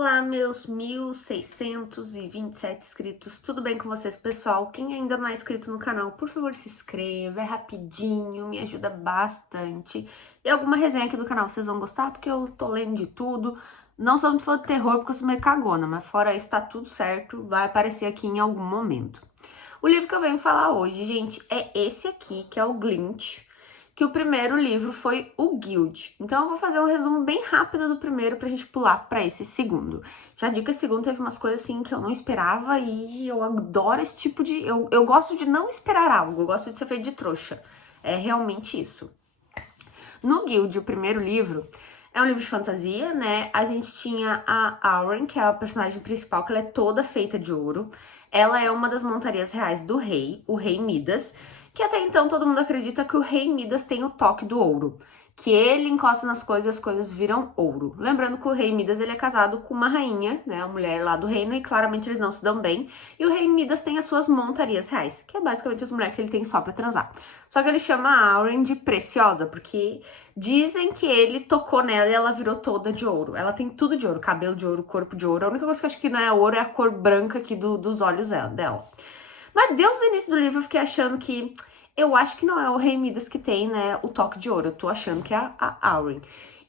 Olá, meus 1.627 inscritos, tudo bem com vocês, pessoal? Quem ainda não é inscrito no canal, por favor, se inscreva, é rapidinho, me ajuda bastante. E alguma resenha aqui do canal vocês vão gostar, porque eu tô lendo de tudo. Não sou muito fã de terror, porque eu sou meio cagona, mas fora isso, tá tudo certo, vai aparecer aqui em algum momento. O livro que eu venho falar hoje, gente, é esse aqui, que é o Glint, que o primeiro livro foi o Guild. Então eu vou fazer um resumo bem rápido do primeiro pra gente pular pra esse segundo. Já digo que esse segundo teve umas coisas assim que eu não esperava e eu adoro esse tipo de... Eu gosto de não esperar algo, eu gosto de ser feito de trouxa. É realmente isso. No Guild, o primeiro livro, é um livro de fantasia, né? A gente tinha a Auren, que é a personagem principal, que ela é toda feita de ouro. Ela é uma das montarias reais do rei, o rei Midas, que até então todo mundo acredita que o rei Midas tem o toque do ouro, que ele encosta nas coisas e as coisas viram ouro. Lembrando que o rei Midas ele é casado com uma rainha, né, a mulher lá do reino, e claramente eles não se dão bem. E o rei Midas tem as suas montarias reais, que é basicamente as mulheres que ele tem só pra transar. Só que ele chama a Auren de preciosa, porque dizem que ele tocou nela e ela virou toda de ouro. Ela tem tudo de ouro, cabelo de ouro, corpo de ouro. A única coisa que eu acho que não é ouro é a cor branca aqui dos olhos dela. Mas desde o início do livro eu fiquei achando que... Eu acho que não é o rei Midas que tem, né, o toque de ouro. Eu tô achando que é a Auren.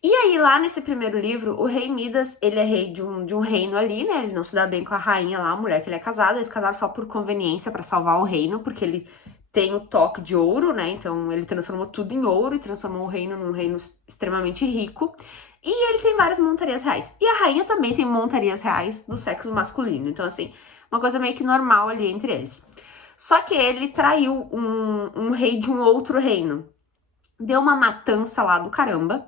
E aí, lá nesse primeiro livro, o rei Midas, ele é rei de um reino ali, né? Ele não se dá bem com a rainha lá, a mulher que ele é casado. Eles casaram só por conveniência pra salvar o reino, porque ele tem o toque de ouro, né? Então ele transformou tudo em ouro e transformou o reino num reino extremamente rico. E ele tem várias montarias reais. E a rainha também tem montarias reais do sexo masculino. Então, assim, uma coisa meio que normal ali entre eles. Só que ele traiu um rei de um outro reino. Deu uma matança lá do caramba.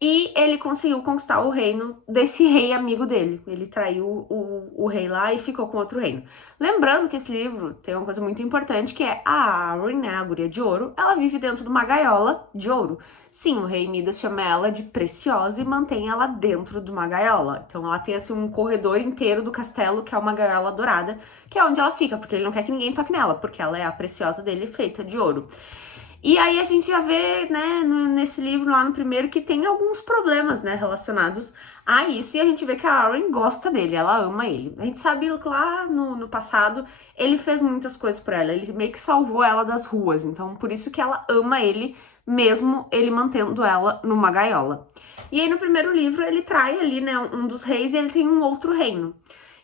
E ele conseguiu conquistar o reino desse rei amigo dele. Ele traiu o rei lá e ficou com outro reino. Lembrando que esse livro tem uma coisa muito importante, que é a Auren, né, a guria de ouro, ela vive dentro de uma gaiola de ouro. Sim, o rei Midas chama ela de preciosa e mantém ela dentro de uma gaiola. Então ela tem assim um corredor inteiro do castelo, que é uma gaiola dourada, que é onde ela fica, porque ele não quer que ninguém toque nela, porque ela é a preciosa dele feita de ouro. E aí a gente já vê, né, nesse livro lá no primeiro, que tem alguns problemas, né, relacionados a isso. E a gente vê que a Auren gosta dele, ela ama ele. A gente sabe que lá no passado ele fez muitas coisas por ela, ele meio que salvou ela das ruas. Então por isso que ela ama ele, mesmo ele mantendo ela numa gaiola. E aí no primeiro livro ele trai ali, né, um dos reis e ele tem um outro reino.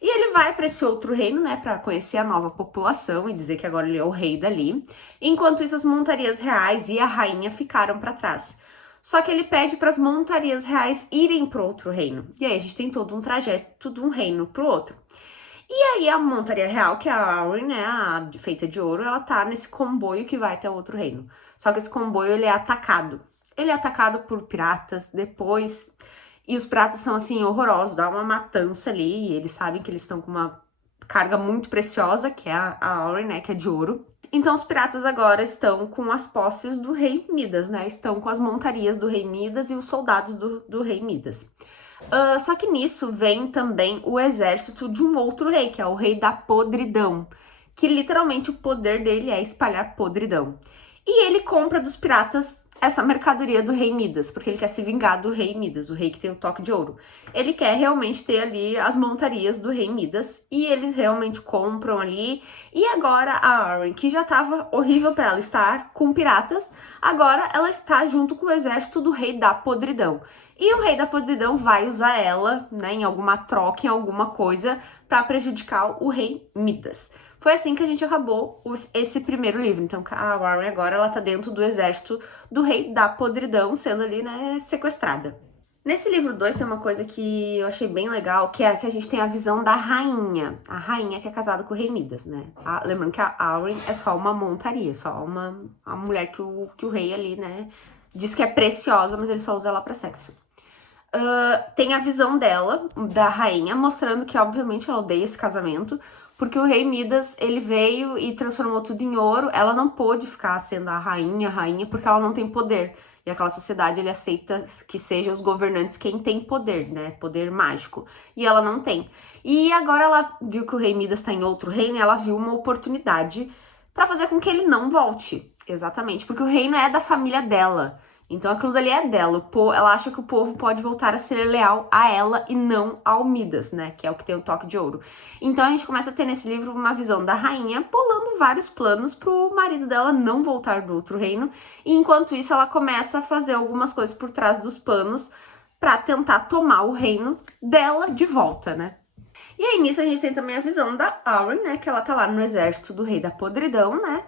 E ele vai para esse outro reino, né, para conhecer a nova população e dizer que agora ele é o rei dali. Enquanto isso, as montarias reais e a rainha ficaram para trás. Só que ele pede para as montarias reais irem para outro reino. E aí a gente tem todo um trajeto de um reino para o outro. E aí a montaria real, que é a Auren, né, a feita de ouro, ela tá nesse comboio que vai até outro reino. Só que esse comboio ele é atacado. Ele é atacado por piratas, depois... E os piratas são, assim, horrorosos, dá uma matança ali, e eles sabem que eles estão com uma carga muito preciosa, que é a Auren, né, que é de ouro. Então os piratas agora estão com as posses do rei Midas, né, estão com as montarias do rei Midas e os soldados do rei Midas. Só que nisso vem também o exército de um outro rei, que é o rei da podridão, que literalmente o poder dele é espalhar podridão. E ele compra dos piratas essa mercadoria do rei Midas, porque ele quer se vingar do rei Midas, o rei que tem o toque de ouro. Ele quer realmente ter ali as montarias do rei Midas, e eles realmente compram ali. E agora a Auren, que já estava horrível para ela estar com piratas, agora ela está junto com o exército do rei da podridão. E o rei da podridão vai usar ela, né, em alguma troca, em alguma coisa, para prejudicar o rei Midas. Foi assim que a gente acabou esse primeiro livro. Então a Auren agora ela tá dentro do exército do rei da podridão, sendo ali, né, sequestrada. Nesse livro 2 tem uma coisa que eu achei bem legal, que é que a gente tem a visão da rainha. A rainha que é casada com o rei Midas, né? Lembrando que a Auren é só uma montaria, só uma mulher que o rei ali, né, diz que é preciosa, mas ele só usa ela pra sexo. Tem a visão dela, da rainha, mostrando que obviamente ela odeia esse casamento, porque o rei Midas, ele veio e transformou tudo em ouro, ela não pôde ficar sendo a rainha, porque ela não tem poder. E aquela sociedade, ele aceita que sejam os governantes quem tem poder, né? Poder mágico. E ela não tem. E agora ela viu que o rei Midas tá em outro reino e ela viu uma oportunidade pra fazer com que ele não volte. Exatamente, porque o reino é da família dela. Então aquilo dali é dela. Ela acha que o povo pode voltar a ser leal a ela e não ao Midas, né? Que é o que tem o toque de ouro. Então a gente começa a ter nesse livro uma visão da rainha bolando vários planos pro marido dela não voltar do outro reino. E enquanto isso ela começa a fazer algumas coisas por trás dos panos pra tentar tomar o reino dela de volta, né? E aí nisso a gente tem também a visão da Auren, né? Que ela tá lá no exército do rei da podridão, né?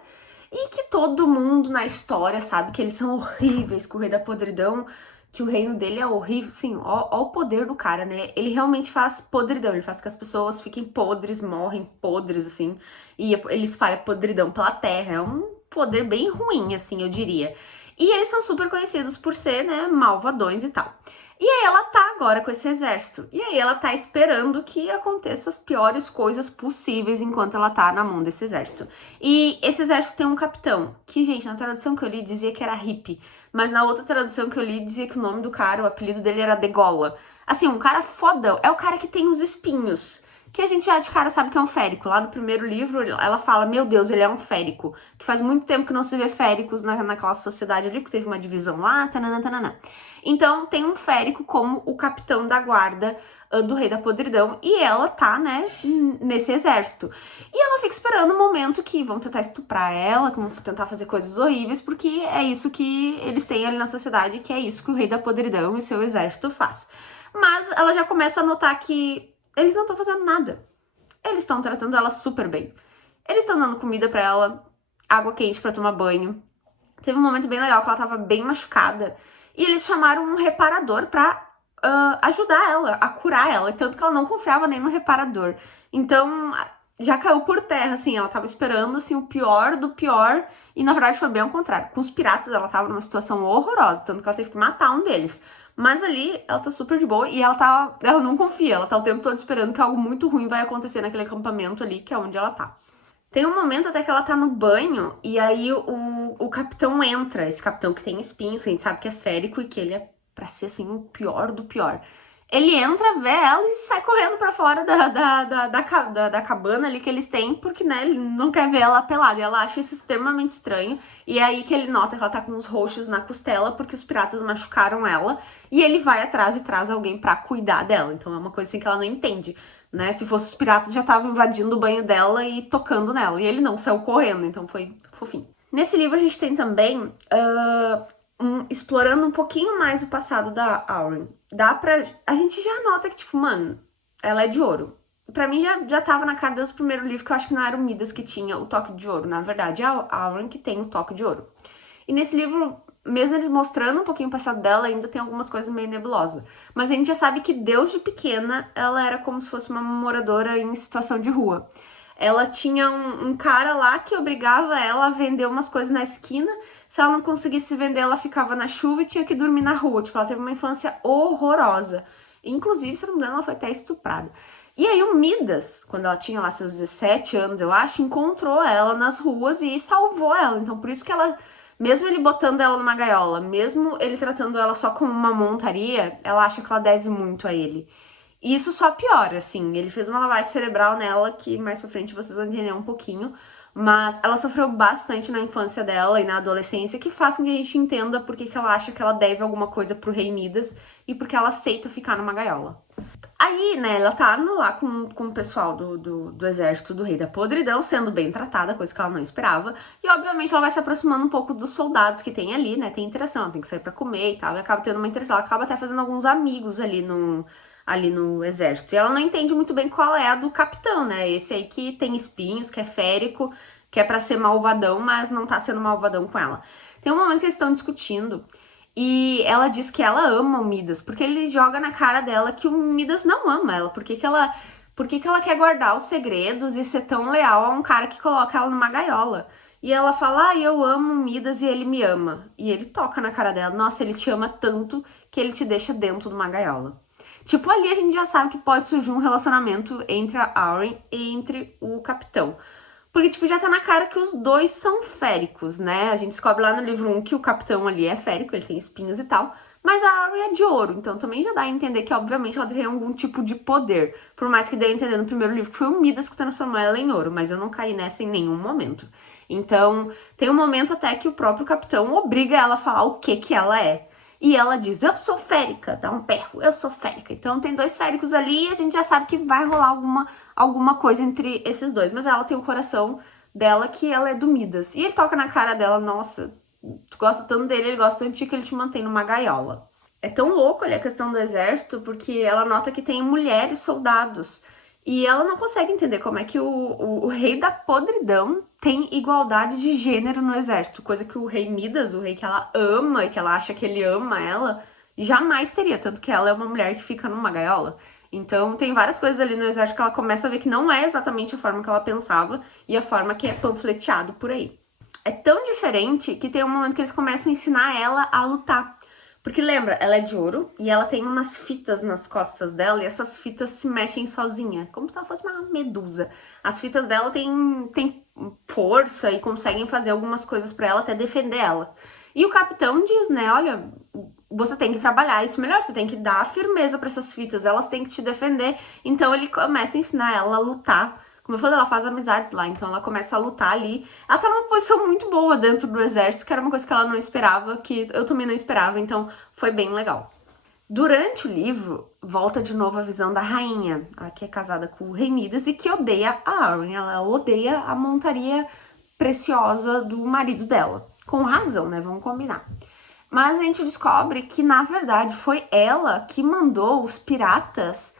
E que todo mundo na história sabe que eles são horríveis, que o rei da podridão, que o reino dele é horrível. Sim, ó o poder do cara, né? Ele realmente faz podridão, ele faz que as pessoas fiquem podres, morrem podres, assim. E ele espalha podridão pela terra. É um poder bem ruim, assim, eu diria. E eles são super conhecidos por ser, né, malvadões e tal. E aí ela tá agora com esse exército. E aí ela tá esperando que aconteça as piores coisas possíveis enquanto ela tá na mão desse exército. E esse exército tem um capitão, que, gente, na tradução que eu li dizia que era hippie, mas na outra tradução que eu li dizia que o nome do cara, o apelido dele era Degola. Assim, um cara fodão. É o cara que tem os espinhos, que a gente já de cara sabe que é um férico. Lá no primeiro livro, ela fala, meu Deus, ele é um férico. Que faz muito tempo que não se vê féricos naquela sociedade ali, porque teve uma divisão lá, tananã, tananã. Então, tem um férico como o capitão da guarda do rei da podridão, e ela tá, né, nesse exército. E ela fica esperando o momento que vão tentar estuprar ela, que vão tentar fazer coisas horríveis, porque é isso que eles têm ali na sociedade, que é isso que o rei da podridão e seu exército faz. Mas ela já começa a notar que eles não estão fazendo nada. Eles estão tratando ela super bem. Eles estão dando comida pra ela, água quente pra tomar banho. Teve um momento bem legal que ela tava bem machucada. E eles chamaram um reparador pra ajudar ela, a curar ela. Tanto que ela não confiava nem no reparador. Então, já caiu por terra, assim. Ela tava esperando, assim, o pior do pior. E, na verdade, foi bem ao contrário. Com os piratas, ela tava numa situação horrorosa. Tanto que ela teve que matar um deles. Mas ali, ela tá super de boa e ela não confia. Ela tá o tempo todo esperando que algo muito ruim vai acontecer naquele acampamento ali, que é onde ela tá. Tem um momento até que ela tá no banho e aí o capitão entra. Esse capitão que tem espinhos, que a gente sabe que é férico e que ele é pra ser, assim, o pior do pior. Ele entra, vê ela e sai correndo pra fora da cabana ali que eles têm, porque, né, ele não quer ver ela pelada. E ela acha isso extremamente estranho. E é aí que ele nota que ela tá com uns roxos na costela, porque os piratas machucaram ela. E ele vai atrás e traz alguém pra cuidar dela. Então é uma coisa assim que ela não entende, né? Se fosse os piratas, já estavam invadindo o banho dela e tocando nela. E ele não, saiu correndo, então foi fofinho. Nesse livro a gente tem também... explorando um pouquinho mais o passado da Auren. A gente já nota que, tipo, mano, ela é de ouro. Pra mim já tava na cara desde o primeiro livro, que eu acho que não era o Midas que tinha o toque de ouro. Na verdade, é a Auren que tem o toque de ouro. E nesse livro, mesmo eles mostrando um pouquinho o passado dela, ainda tem algumas coisas meio nebulosas. Mas a gente já sabe que desde pequena, ela era como se fosse uma moradora em situação de rua. Ela tinha um cara lá que obrigava ela a vender umas coisas na esquina. Se ela não conseguisse vender, ela ficava na chuva e tinha que dormir na rua. Tipo, ela teve uma infância horrorosa. Inclusive, se não me engano, ela foi até estuprada. E aí o Midas, quando ela tinha lá seus 17 anos, eu acho, encontrou ela nas ruas e salvou ela. Então, por isso que ela, mesmo ele botando ela numa gaiola, mesmo ele tratando ela só como uma montaria, ela acha que ela deve muito a ele. E isso só piora, assim. Ele fez uma lavagem cerebral nela, que mais pra frente vocês vão entender um pouquinho. Mas ela sofreu bastante na infância dela e na adolescência, que faz com que a gente entenda por que ela acha que ela deve alguma coisa pro rei Midas e porque ela aceita ficar numa gaiola. Aí, né, ela tá lá com o pessoal do exército do rei da podridão, sendo bem tratada, coisa que ela não esperava. E, obviamente, ela vai se aproximando um pouco dos soldados que tem ali, né, tem interação, ela tem que sair pra comer e tal, e acaba tendo uma interação, ela acaba até fazendo alguns amigos ali no exército. E ela não entende muito bem qual é a do capitão, né? Esse aí que tem espinhos, que é férico, que é pra ser malvadão, mas não tá sendo malvadão com ela. Tem um momento que eles estão discutindo e ela diz que ela ama o Midas, porque ele joga na cara dela que o Midas não ama ela. Por que ela quer guardar os segredos e ser tão leal a um cara que coloca ela numa gaiola? E ela fala, eu amo o Midas e ele me ama. E ele toca na cara dela, nossa, ele te ama tanto que ele te deixa dentro de uma gaiola. Tipo, ali a gente já sabe que pode surgir um relacionamento entre a Auren e entre o capitão. Porque, tipo, já tá na cara que os dois são féricos, né? A gente descobre lá no livro 1 que o capitão ali é férico, ele tem espinhos e tal. Mas a Auren é de ouro, então também já dá a entender que, obviamente, ela tem algum tipo de poder. Por mais que dê a entender no primeiro livro que foi o Midas que transformou ela em ouro, mas eu não caí nessa em nenhum momento. Então, tem um momento até que o próprio capitão obriga ela a falar o que ela é. E ela diz, eu sou férica, dá um berro, eu sou férica. Então tem dois féricos ali e a gente já sabe que vai rolar alguma coisa entre esses dois. Mas ela tem o coração dela que ela é do Midas. E ele toca na cara dela, nossa, tu gosta tanto dele, ele gosta tanto de ti que ele te mantém numa gaiola. É tão louco ali a questão do exército, porque ela nota que tem mulheres soldados. E ela não consegue entender como é que o rei da podridão tem igualdade de gênero no exército. Coisa que o rei Midas, o rei que ela ama e que ela acha que ele ama ela, jamais teria. Tanto que ela é uma mulher que fica numa gaiola. Então tem várias coisas ali no exército que ela começa a ver que não é exatamente a forma que ela pensava e a forma que é panfleteado por aí. É tão diferente que tem um momento que eles começam a ensinar ela a lutar. Porque lembra, ela é de ouro e ela tem umas fitas nas costas dela e essas fitas se mexem sozinha, como se ela fosse uma medusa. As fitas dela têm força e conseguem fazer algumas coisas pra ela, até defender ela. E o capitão diz, né, olha, você tem que trabalhar isso melhor, você tem que dar firmeza pra essas fitas, elas têm que te defender. Então ele começa a ensinar ela a lutar. Como eu falei, ela faz amizades lá, então ela começa a lutar ali. Ela tá numa posição muito boa dentro do exército, que era uma coisa que ela não esperava, que eu também não esperava, então foi bem legal. Durante o livro, volta de novo a visão da rainha, a que é casada com o rei Midas e que odeia a Arryn. Ela odeia a montaria preciosa do marido dela. Com razão, né? Vamos combinar. Mas a gente descobre que, na verdade, foi ela que mandou os piratas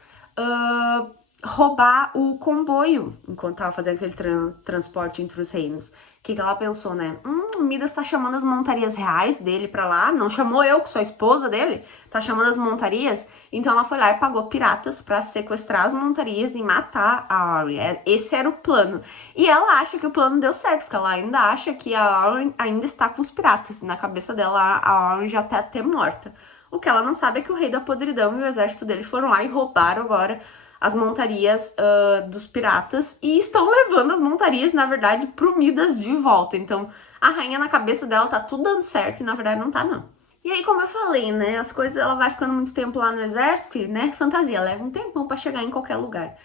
roubar o comboio enquanto tava fazendo aquele transporte entre os reinos. O que ela pensou, né? Midas tá chamando as montarias reais dele pra lá, não chamou eu, que sou a esposa dele, tá chamando as montarias. Então ela foi lá e pagou piratas pra sequestrar as montarias e matar a Arryn. Esse era o plano. E ela acha que o plano deu certo, porque ela ainda acha que a Arryn ainda está com os piratas. Na cabeça dela, a Arryn já tá até morta. O que ela não sabe é que o rei da podridão e o exército dele foram lá e roubaram agora as montarias dos piratas e estão levando as montarias, na verdade, pro Midas de volta. Então, a rainha na cabeça dela tá tudo dando certo e, na verdade, não tá, não. E aí, como eu falei, né, as coisas, ela vai ficando muito tempo lá no exército, porque, né, fantasia, leva um tempão pra chegar em qualquer lugar.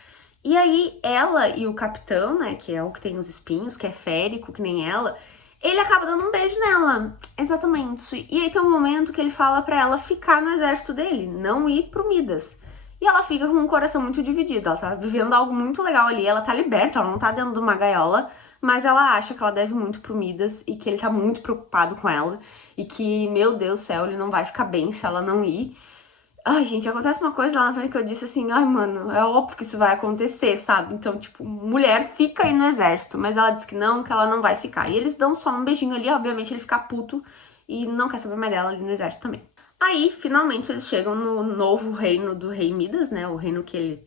E aí, ela e o capitão, né, que é o que tem os espinhos, que é férico, que nem ela, ele acaba dando um beijo nela. Exatamente. E aí tem um momento que ele fala pra ela ficar no exército dele, não ir pro Midas. E ela fica com um coração muito dividido, ela tá vivendo algo muito legal ali, ela tá liberta, ela não tá dentro de uma gaiola, mas ela acha que ela deve muito pro Midas e que ele tá muito preocupado com ela e que, meu Deus do céu, ele não vai ficar bem se ela não ir. Ai, gente, acontece uma coisa lá na frente que eu disse assim, ai, mano, é óbvio que isso vai acontecer, sabe? Então, tipo, mulher fica aí no exército, mas ela diz que ela não vai ficar. E eles dão só um beijinho ali, obviamente ele fica puto e não quer saber mais dela ali no exército também. Aí, finalmente, eles chegam no novo reino do rei Midas, né? O reino que ele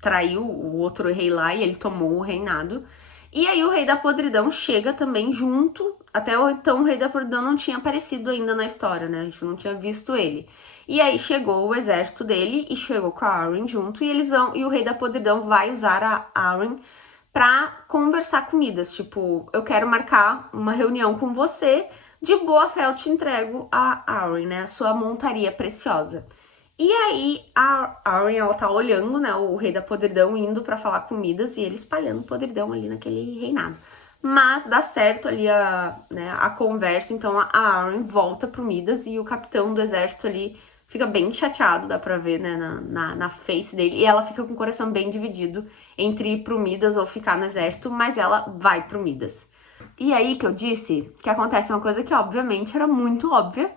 traiu o outro rei lá e ele tomou o reinado. E aí o rei da podridão chega também junto. Até então o rei da podridão não tinha aparecido ainda na história, né? A gente não tinha visto ele. E aí chegou o exército dele e chegou com a Arryn junto. E o rei da podridão vai usar a Arryn pra conversar com Midas. Tipo, eu quero marcar uma reunião com você. De boa fé eu te entrego a Arryn, né? A sua montaria preciosa. E aí a Arryn, ela tá olhando, né, o rei da podridão indo pra falar com Midas e ele espalhando podridão ali naquele reinado. Mas dá certo ali a conversa, então a Arryn volta pro Midas e o capitão do exército ali fica bem chateado, dá pra ver, né, na face dele. E ela fica com o coração bem dividido entre ir pro Midas ou ficar no exército, mas ela vai pro Midas. E aí que eu disse que acontece uma coisa que obviamente era muito óbvia,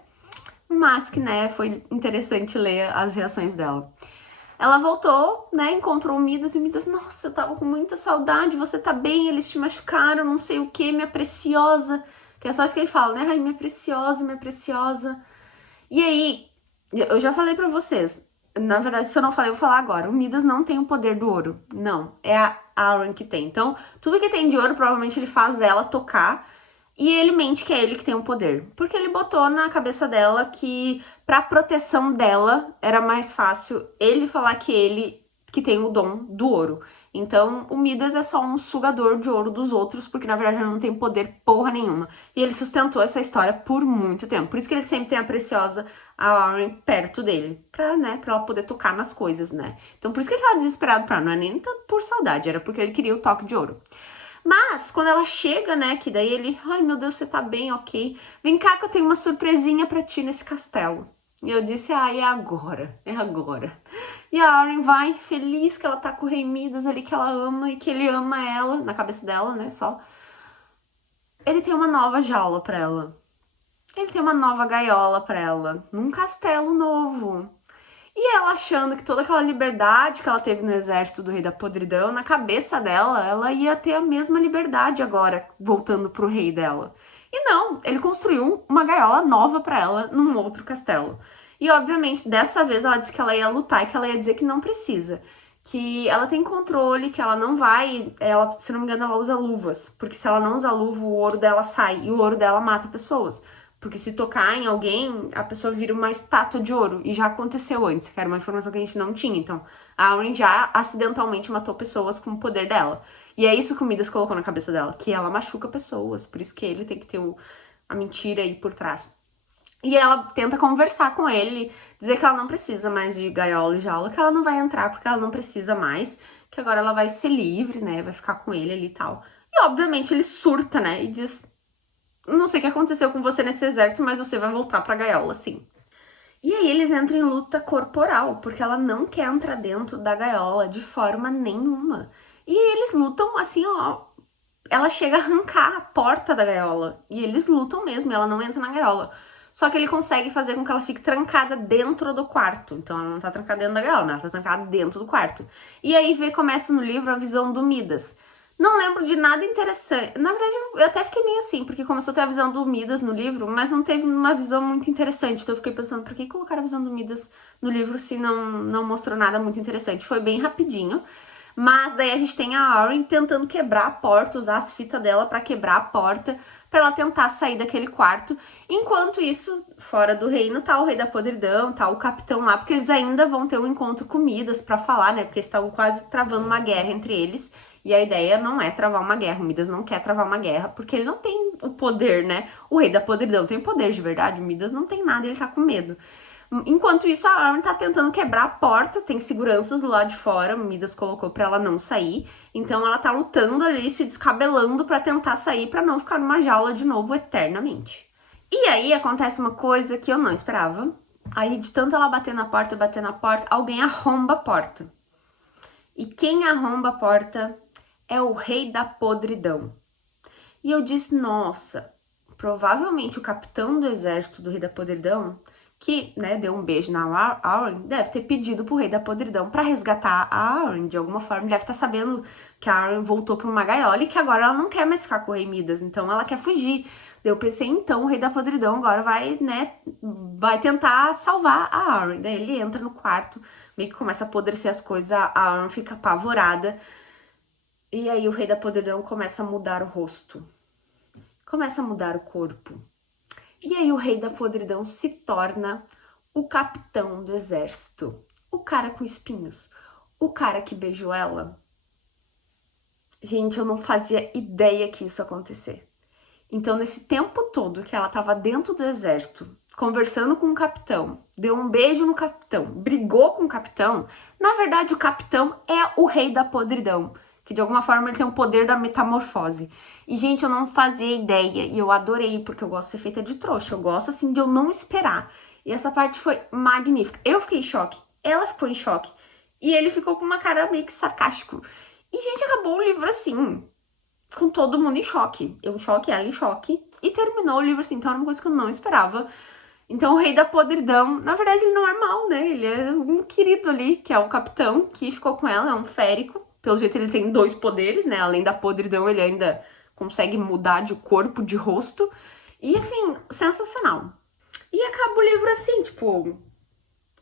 mas que, né, foi interessante ler as reações dela. Ela voltou, né, encontrou o Midas e o Midas, nossa, eu tava com muita saudade, você tá bem, eles te machucaram, não sei o que, minha preciosa. Que é só isso que ele fala, né, ai, minha preciosa, minha preciosa. E aí, eu já falei pra vocês, na verdade, se eu não falei, eu vou falar agora. O Midas não tem o poder do ouro, não, é a Arryn que tem. Então, tudo que tem de ouro, provavelmente ele faz ela tocar. E ele mente que é ele que tem o poder. Porque ele botou na cabeça dela que, pra proteção dela, era mais fácil ele falar que ele que tem o dom do ouro. Então, o Midas é só um sugador de ouro dos outros, porque na verdade ele não tem poder porra nenhuma. E ele sustentou essa história por muito tempo. Por isso que ele sempre tem a preciosa a Arryn perto dele. Pra ela poder tocar nas coisas, né? Então, por isso que ele tava desesperado pra ela. Não é nem tanto por saudade, era porque ele queria o toque de ouro. Mas, quando ela chega, né, que daí ele, ai meu Deus, você tá bem, ok. Vem cá que eu tenho uma surpresinha pra ti nesse castelo. E eu disse, é agora, é agora. E a Arryn vai, feliz que ela tá com o Rei Midas ali, que ela ama e que ele ama ela, na cabeça dela, né, só. Ele tem uma nova jaula pra ela. Ele tem uma nova gaiola pra ela, num castelo novo. E ela achando que toda aquela liberdade que ela teve no exército do Rei da Podridão, na cabeça dela, ela ia ter a mesma liberdade agora, voltando pro rei dela. E não, ele construiu uma gaiola nova pra ela num outro castelo. E obviamente, dessa vez ela disse que ela ia lutar e que ela ia dizer que não precisa. Que ela tem controle, que ela não vai. Ela, se não me engano, ela usa luvas. Porque se ela não usa luva, o ouro dela sai. E o ouro dela mata pessoas. Porque se tocar em alguém, a pessoa vira uma estátua de ouro. E já aconteceu antes, que era uma informação que a gente não tinha. Então, a Arryn já acidentalmente matou pessoas com o poder dela. E é isso que o Midas colocou na cabeça dela, que ela machuca pessoas. Por isso que ele tem que ter a mentira aí por trás. E ela tenta conversar com ele, dizer que ela não precisa mais de gaiola e jaula, que ela não vai entrar porque ela não precisa mais, que agora ela vai ser livre, né, vai ficar com ele ali e tal. E obviamente ele surta, né, e diz, não sei o que aconteceu com você nesse exército, mas você vai voltar pra gaiola, sim. E aí eles entram em luta corporal, porque ela não quer entrar dentro da gaiola de forma nenhuma. E eles lutam assim, ó, ela chega a arrancar a porta da gaiola, e eles lutam mesmo, e ela não entra na gaiola. Só que ele consegue fazer com que ela fique trancada dentro do quarto. Então ela não tá trancada dentro da gaiola, né? Ela tá trancada dentro do quarto. E aí começa no livro a visão do Midas. Não lembro de nada interessante. Na verdade, eu até fiquei meio assim, porque começou a ter a visão do Midas no livro, mas não teve uma visão muito interessante. Então eu fiquei pensando, por que colocaram a visão do Midas no livro se não mostrou nada muito interessante? Foi bem rapidinho. Mas daí a gente tem a Arryn tentando quebrar a porta, usar as fitas dela pra quebrar a porta, pra ela tentar sair daquele quarto. Enquanto isso, fora do reino, tá o Rei da Podridão, tá o capitão lá, porque eles ainda vão ter um encontro com Midas pra falar, né? Porque eles estavam quase travando uma guerra entre eles. E a ideia não é travar uma guerra, o Midas não quer travar uma guerra, porque ele não tem o poder, né? O Rei da Podridão tem poder de verdade, o Midas não tem nada, ele tá com medo. Enquanto isso, a Arryn tá tentando quebrar a porta, tem seguranças do lado de fora, o Midas colocou pra ela não sair. Então ela tá lutando ali, se descabelando pra tentar sair, pra não ficar numa jaula de novo eternamente. E aí acontece uma coisa que eu não esperava. Aí de tanto ela bater na porta, alguém arromba a porta. E quem arromba a porta é o Rei da Podridão. E eu disse, nossa, provavelmente o capitão do exército do Rei da Podridão, que, né, deu um beijo na Arryn, deve ter pedido pro Rei da Podridão pra resgatar a Arryn de alguma forma. Ele deve estar sabendo que a Arryn voltou pra uma gaiola e que agora ela não quer mais ficar com o Rei Midas, então ela quer fugir. Daí eu pensei, então o Rei da Podridão agora vai, né, vai tentar salvar a Arryn. Daí ele entra no quarto, meio que começa a apodrecer as coisas, a Arryn fica apavorada. E aí o Rei da Podridão começa a mudar o rosto. Começa a mudar o corpo. E aí o Rei da Podridão se torna o capitão do exército. O cara com espinhos. O cara que beijou ela. Gente, eu não fazia ideia que isso ia acontecer. Então, nesse tempo todo que ela tava dentro do exército, conversando com o capitão, deu um beijo no capitão, brigou com o capitão, na verdade o capitão é o Rei da Podridão, que de alguma forma ele tem o poder da metamorfose. E, gente, eu não fazia ideia, e eu adorei, porque eu gosto de ser feita de trouxa, eu gosto, assim, de eu não esperar. E essa parte foi magnífica. Eu fiquei em choque, ela ficou em choque, e ele ficou com uma cara meio que sarcástico. E, gente, acabou o livro assim, com todo mundo em choque. Eu em choque, ela em choque. E terminou o livro assim, então era uma coisa que eu não esperava. Então o Rei da Podridão, na verdade ele não é mau, né? Ele é um querido ali, que é o capitão, que ficou com ela, é um férico. Pelo jeito ele tem 2 poderes, né? Além da podridão, ele ainda consegue mudar de corpo, de rosto. E assim, sensacional. E acaba o livro assim, tipo,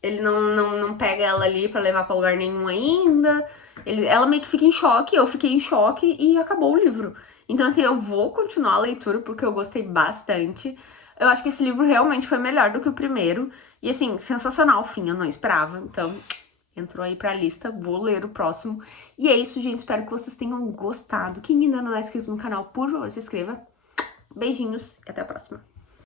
ele não pega ela ali pra levar pra lugar nenhum ainda. Ela meio que fica em choque, eu fiquei em choque e acabou o livro. Então, assim, eu vou continuar a leitura porque eu gostei bastante. Eu acho que esse livro realmente foi melhor do que o primeiro. E, assim, sensacional o fim, eu não esperava. Então, entrou aí pra lista, vou ler o próximo. E é isso, gente, espero que vocês tenham gostado. Quem ainda não é inscrito no canal, por favor, se inscreva. Beijinhos e até a próxima.